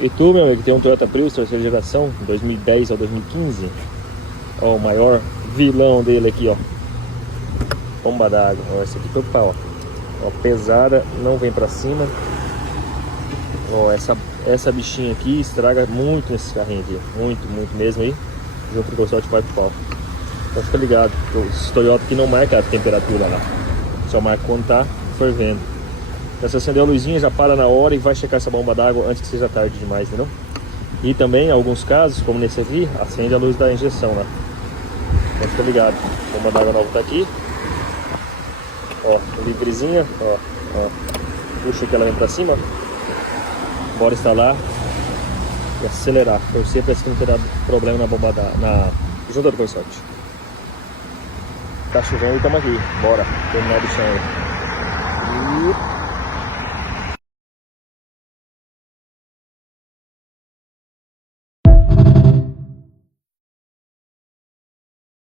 E tu, meu amigo, tem um Toyota Prius, terceira geração, 2010 ao 2015. Ó, o maior vilão dele aqui, ó. Bomba d'água. Ó, essa aqui foi o pau, ó. Ó, pesada, não vem pra cima. Ó, essa bichinha aqui estraga muito nesse carrinho aqui. Muito mesmo aí. Junto com o sorte vai pro pau. Então fica ligado, os Toyota aqui não marca a temperatura lá. Só marca quando tá fervendo. Então, se acender a luzinha, já para na hora e vai checar essa bomba d'água antes que seja tarde demais, entendeu? E também, em alguns casos, como nesse aqui, acende a luz da injeção lá. Então fica ligado. A bomba d'água nova tá aqui. Ó, livrezinha, ó. Puxa que ela vem pra cima. Bora instalar e acelerar. Torcer pra que não ter dado problema na bomba na junta do consorte. Tá chovendo e estamos aqui. Bora terminar de chão aí.